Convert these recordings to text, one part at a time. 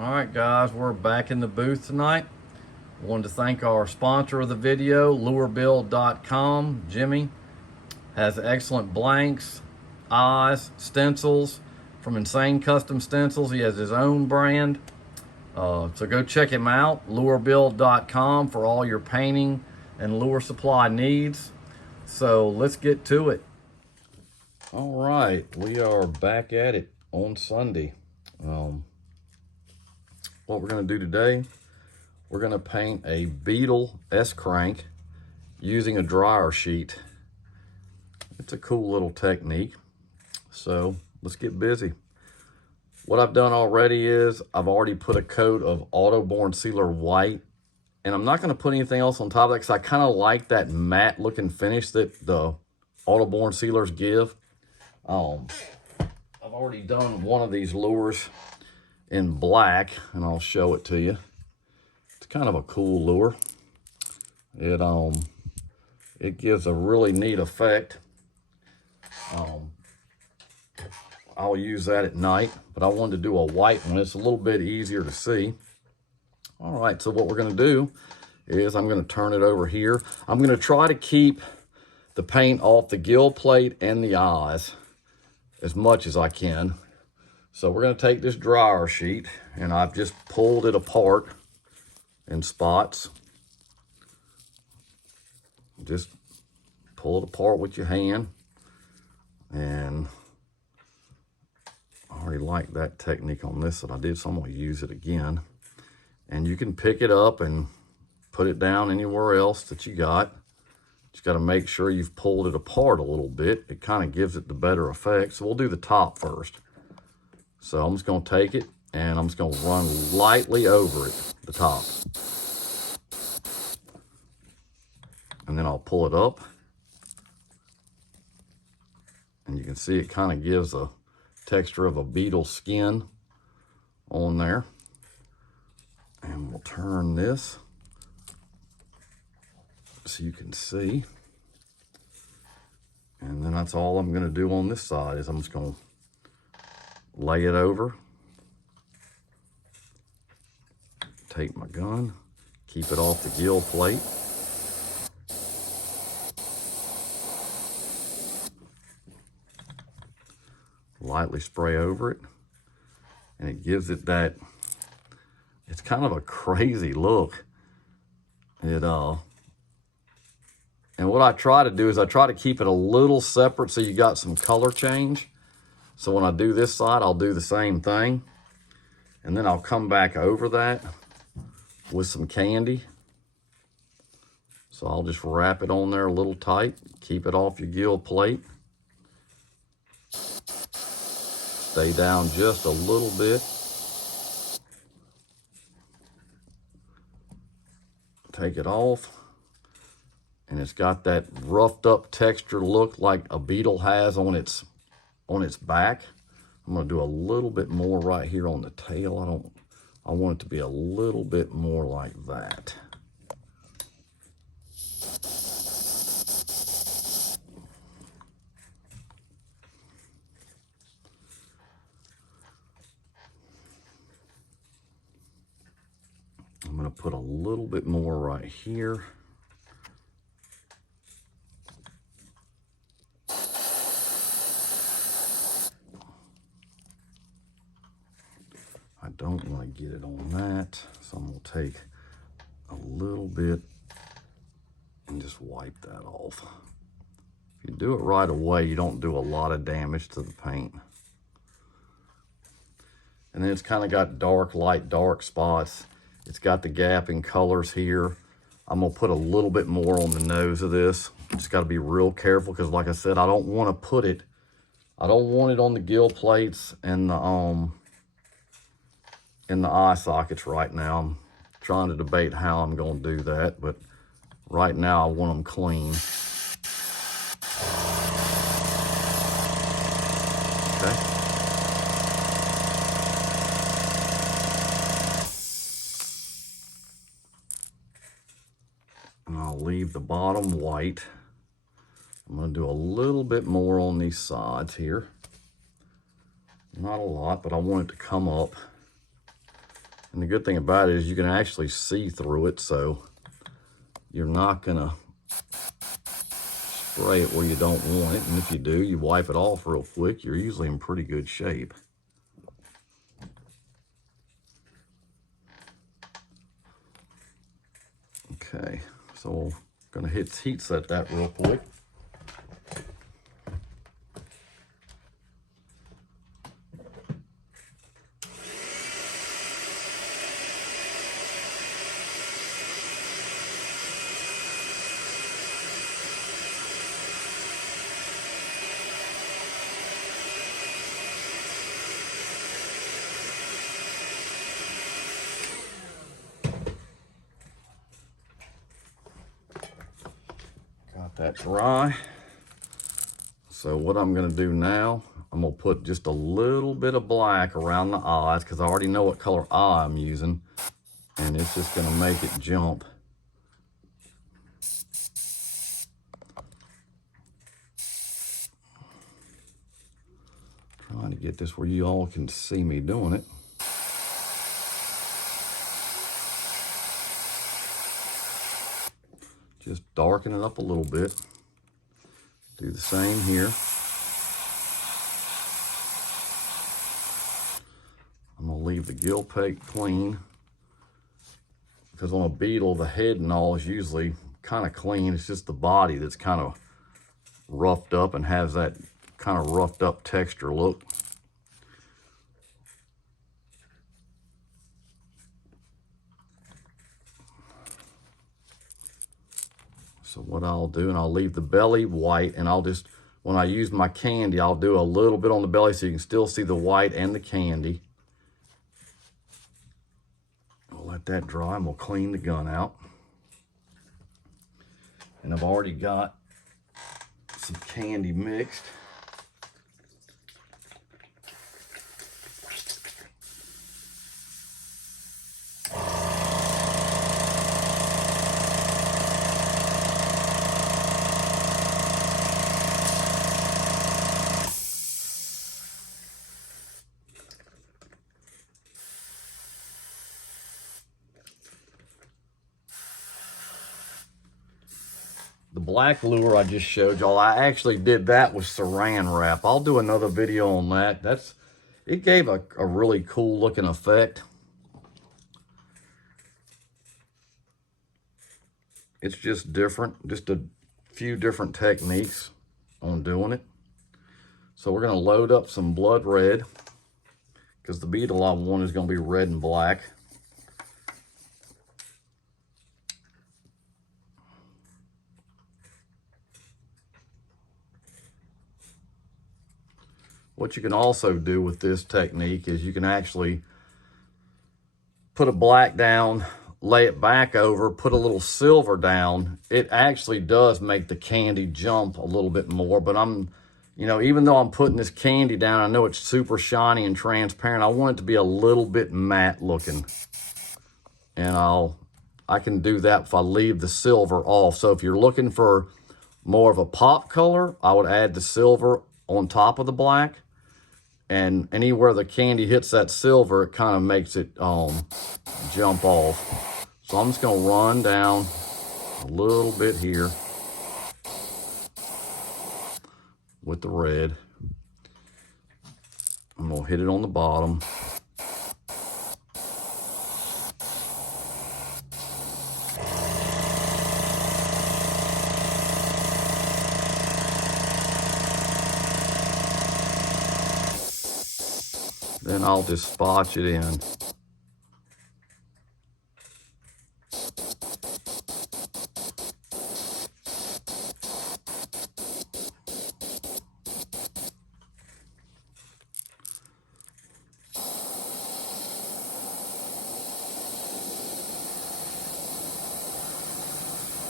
All right, guys, we're back in the booth tonight. Wanted to thank our sponsor of the video, lurebuild.com. Jimmy has excellent blanks, eyes, stencils from Insane Custom Stencils. He has his own brand. So go check him out, lurebuild.com, for all your painting and lure supply needs. So let's get to it. All right, we are back at it on Sunday. What we're going to do today, we're going to paint a Beetle S-crank using a dryer sheet. It's a cool little technique. So let's get busy. What I've done already is I've already put a coat of Autoborn Sealer White, and I'm not going to put anything else on top of that because I kind of like that matte looking finish that the Autoborn sealers give. I've already done one of these lures in black, and I'll show it to you. It's kind of a cool lure. It gives a really neat effect. I'll use that at night, but I wanted to do a white one. It's a little bit easier to see. All right, so what we're going to do is I'm going to turn it over here. I'm going to try to keep the paint off the gill plate and the eyes as much as I can. So we're going to take this dryer sheet, and I've just pulled it apart in spots. Just pull it apart with your hand. And I already like that technique on this that I did, so I'm going to use it again. And you can pick it up and put it down anywhere else that you got. Just got to make sure you've pulled it apart a little bit. It kind of gives it the better effect. So we'll do the top first. So I'm just going to take it and I'm just going to run lightly over it, the top. And then I'll pull it up. And you can see it kind of gives a texture of a beetle skin on there. And we'll turn this so you can see. And then that's all I'm going to do on this side is I'm just going to lay it over, take my gun, keep it off the gill plate. Lightly spray over it, and it gives it that, it's kind of a crazy look. And what I try to do is I try to keep it a little separate so you got some color change. So when I do this side, I'll do the same thing. And then I'll come back over that with some candy. So I'll just wrap it on there a little tight, keep it off your gill plate. Stay down just a little bit. Take it off. And it's got that roughed up texture look like a beetle has on its back. I'm going to do a little bit more right here on the tail. I want it to be a little bit more like that. I'm going to put a little bit more right here. I don't want to get it on that, so I'm going to take a little bit and just wipe that off. If you do it right away, you don't do a lot of damage to the paint. And then it's kind of got dark, light, dark spots. It's got the gap in colors here. I'm going to put a little bit more on the nose of this. Just got to be real careful because, like I said, I don't want to put it, I don't want it on the gill plates and the eye sockets right now. I'm trying to debate how I'm going to do that, but right now I want them clean. Okay. And I'll leave the bottom white. I'm going to do a little bit more on these sides here. Not a lot, but I want it to come up. And the good thing about it is you can actually see through it, so you're not gonna spray it where you don't want it. And if you do, you wipe it off real quick, you're usually in pretty good shape. Okay, so we're gonna heat set that real quick. Got that dry. So what I'm gonna do now, I'm gonna put just a little bit of black around the eyes because I already know what color eye I'm using, and it's just gonna make it jump. Trying to get this where you all can see me doing it. Just darken it up a little bit. Do the same here. I'm gonna leave the gill plate clean because on a Beetle, the head and all is usually kind of clean. It's just the body that's kind of roughed up and has that kind of roughed up texture look. So what I'll do, and I'll leave the belly white, and I'll just, when I use my candy, I'll do a little bit on the belly so you can still see the white and the candy. I'll let that dry and we'll clean the gun out. And I've already got some candy mixed. The black lure I just showed y'all, I actually did that with saran wrap. I'll do another video on that. It gave a really cool looking effect. It's just different, just a few different techniques on doing it. So we're gonna load up some blood red because the Beetle I want is gonna be red and black. What you can also do with this technique is you can actually put a black down, lay it back over, put a little silver down. It actually does make the candy jump a little bit more, but even though I'm putting this candy down, I know it's super shiny and transparent. I want it to be a little bit matte looking. And I can do that if I leave the silver off. So if you're looking for more of a pop color, I would add the silver on top of the black. And anywhere the candy hits that silver, it kind of makes it jump off. So I'm just gonna run down a little bit here with the red. I'm gonna hit it on the bottom. Then I'll just spotch it in.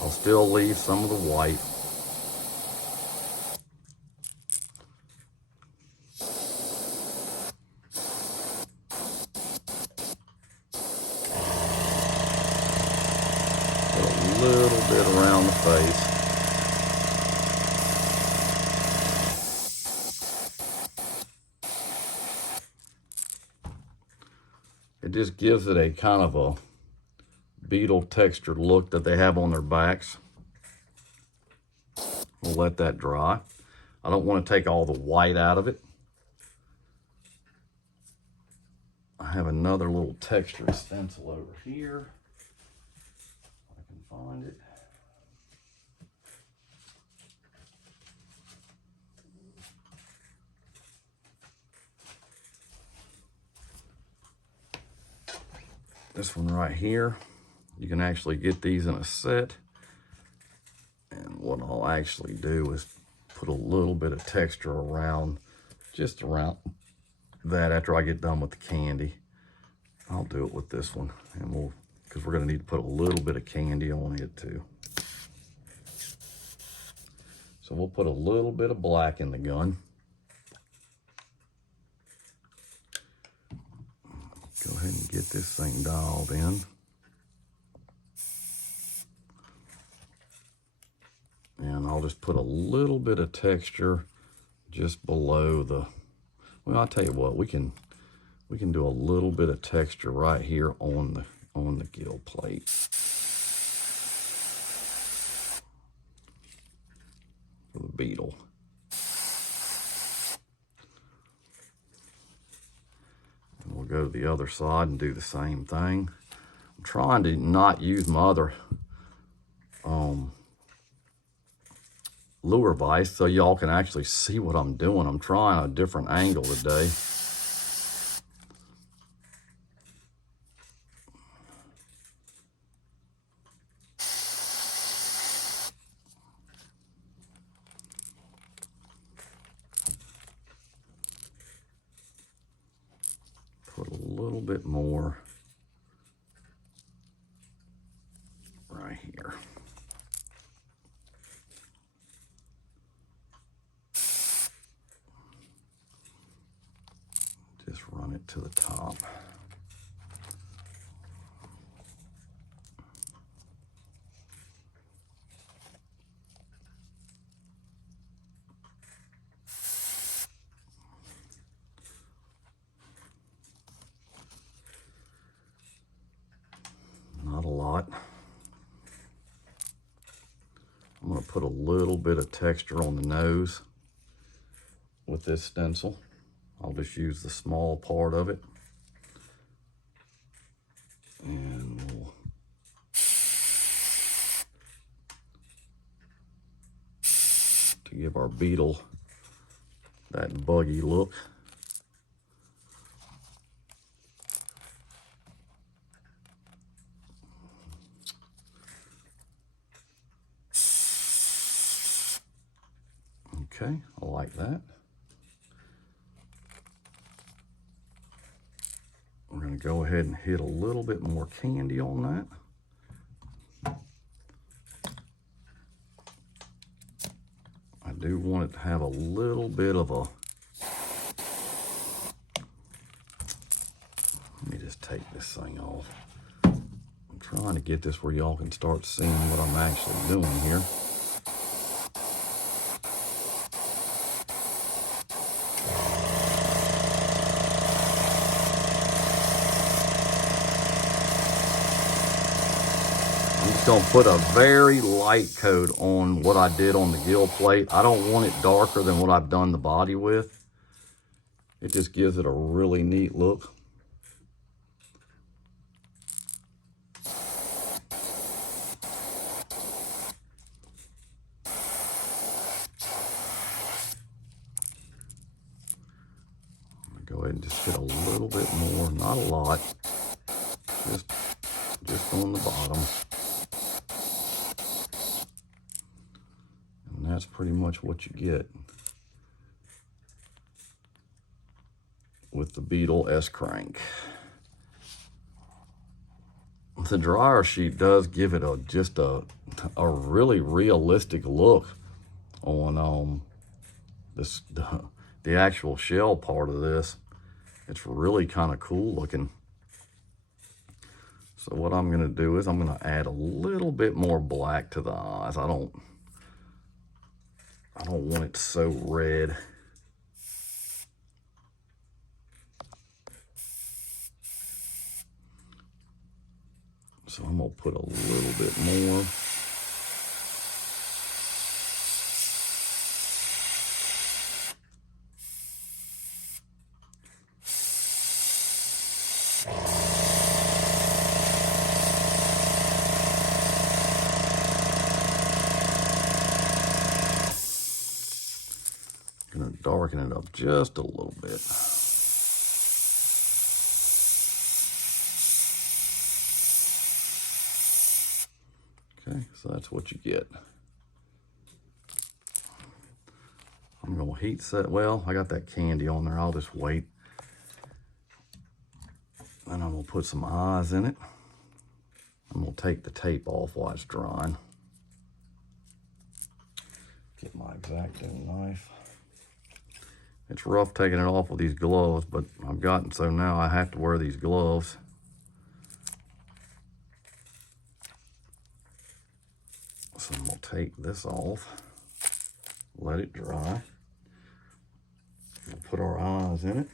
I'll still leave some of the white. A little bit around the face. It just gives it a kind of a beetle textured look that they have on their backs. We'll let that dry. I don't want to take all the white out of it. I have another little textured stencil over here. If I can find it. This one right here. You can actually get these in a set. And what I'll actually do is put a little bit of texture around, just around that after I get done with the candy. I'll do it with this one, and because we're gonna need to put a little bit of candy on it too. So we'll put a little bit of black in the gun. Go ahead and get this thing dialed in. And I'll just put a little bit of texture just below the, well, I'll tell you what, we can do a little bit of texture right here on the gill plate. For the beetle. And we'll go to the other side and do the same thing. I'm trying to not use my other lure vise so y'all can actually see what I'm doing. I'm trying a different angle today. Put a little bit more right here. Just run it to the top. Not a lot. I'm going to put a little bit of texture on the nose with this stencil. I'll just use the small part of it. And we'll to give our beetle that buggy look. Okay, I like that. We're going to go ahead and hit a little bit more candy on that. I do want it to have a little bit of a, let me just take this thing off. I'm trying to get this where y'all can start seeing what I'm actually doing here. I'm just gonna put a very light coat on what I did on the gill plate. I don't want it darker than what I've done the body with. It just gives it a really neat look. I'm gonna go ahead and just get a little bit more, not a lot, just on the bottom. And that's pretty much what you get with the Beetle S-Crank. The dryer sheet does give it just a really realistic look on the actual shell part of this. It's really kind of cool looking. So what I'm going to do is I'm going to add a little bit more black to the eyes. I don't want it so red. So I'm gonna put a little bit more. Gonna darken it up just a little bit. Okay, so that's what you get. I'm gonna heat set, well, I got that candy on there, I'll just wait. And I'm gonna put some eyes in it. I'm gonna take the tape off while it's drying. Get my X-Acto knife. It's rough taking it off with these gloves, but I've gotten so now I have to wear these gloves. So I'm gonna take this off, let it dry. We'll put our eyes in it.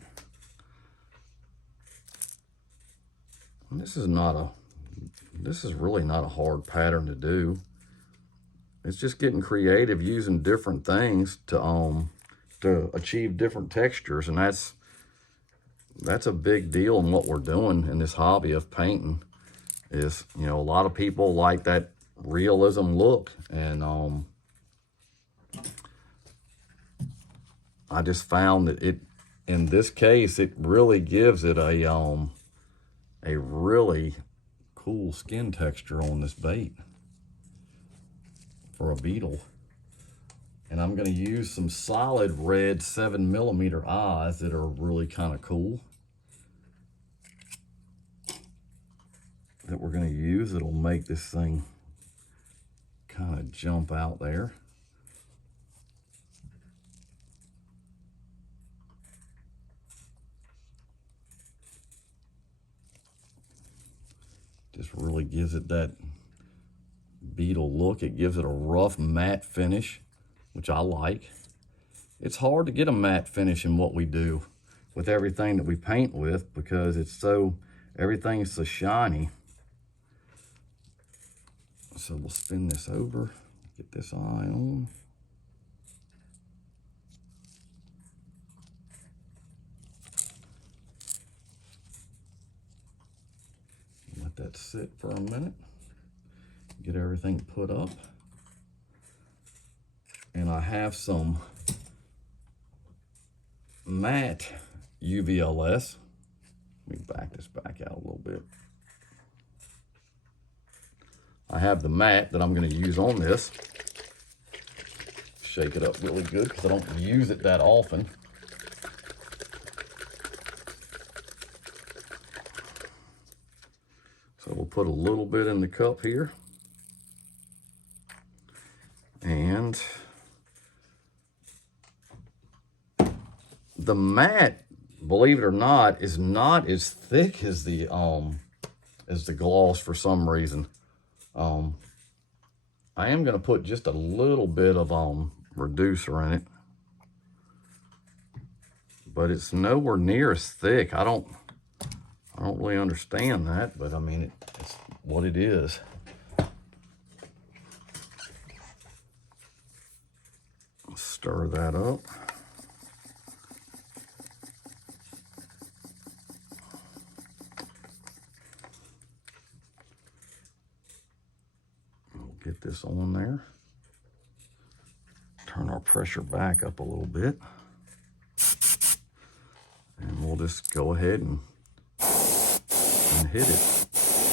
And this is really not a hard pattern to do. It's just getting creative, using different things to achieve different textures, and that's a big deal in what we're doing in this hobby of painting. Is, you know, a lot of people like that realism look, and I just found that in this case, it really gives it a really cool skin texture on this bait for a beetle. And I'm going to use some solid red 7mm eyes that are really kind of cool that we're going to use. It'll make this thing kind of jump out there. Just really gives it that beetle look. It gives it a rough matte finish, which I like. It's hard to get a matte finish in what we do with everything that we paint with, because everything's so shiny. So we'll spin this over, get this eye on. Let that sit for a minute. Get everything put up. And I have some matte UVLS. Let me back this back out a little bit. I have the matte that I'm going to use on this. Shake it up really good because I don't use it that often. So we'll put a little bit in the cup here. And the matte, believe it or not, is not as thick as the gloss for some reason. I am going to put just a little bit of reducer in it, but it's nowhere near as thick. I don't really understand that, but I mean, it's what it is. Stir that up. We'll get this on there. Turn our pressure back up a little bit. And we'll just go ahead and hit it.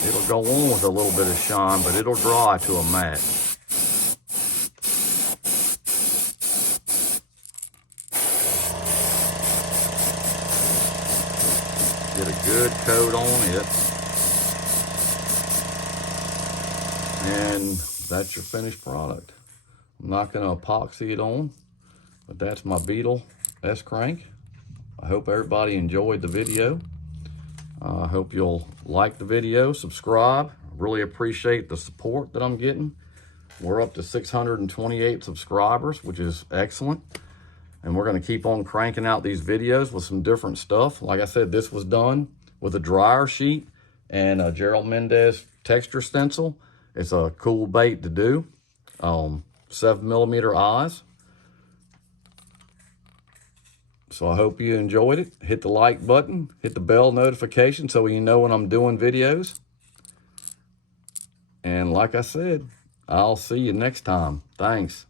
It'll go on with a little bit of shine, but it'll dry to a matte. Get a good coat on it. And that's your finished product. I'm not going to epoxy it on, but that's my Beetle S-Crank. I hope everybody enjoyed the video. I hope you'll like the video, subscribe. I really appreciate the support that I'm getting. We're up to 628 subscribers, which is excellent. And we're going to keep on cranking out these videos with some different stuff. Like I said, this was done with a dryer sheet and a Gerald Mendez texture stencil. It's a cool bait to do. 7mm eyes. So I hope you enjoyed it. Hit the like button, hit the bell notification so you know when I'm doing videos. And like I said, I'll see you next time. Thanks.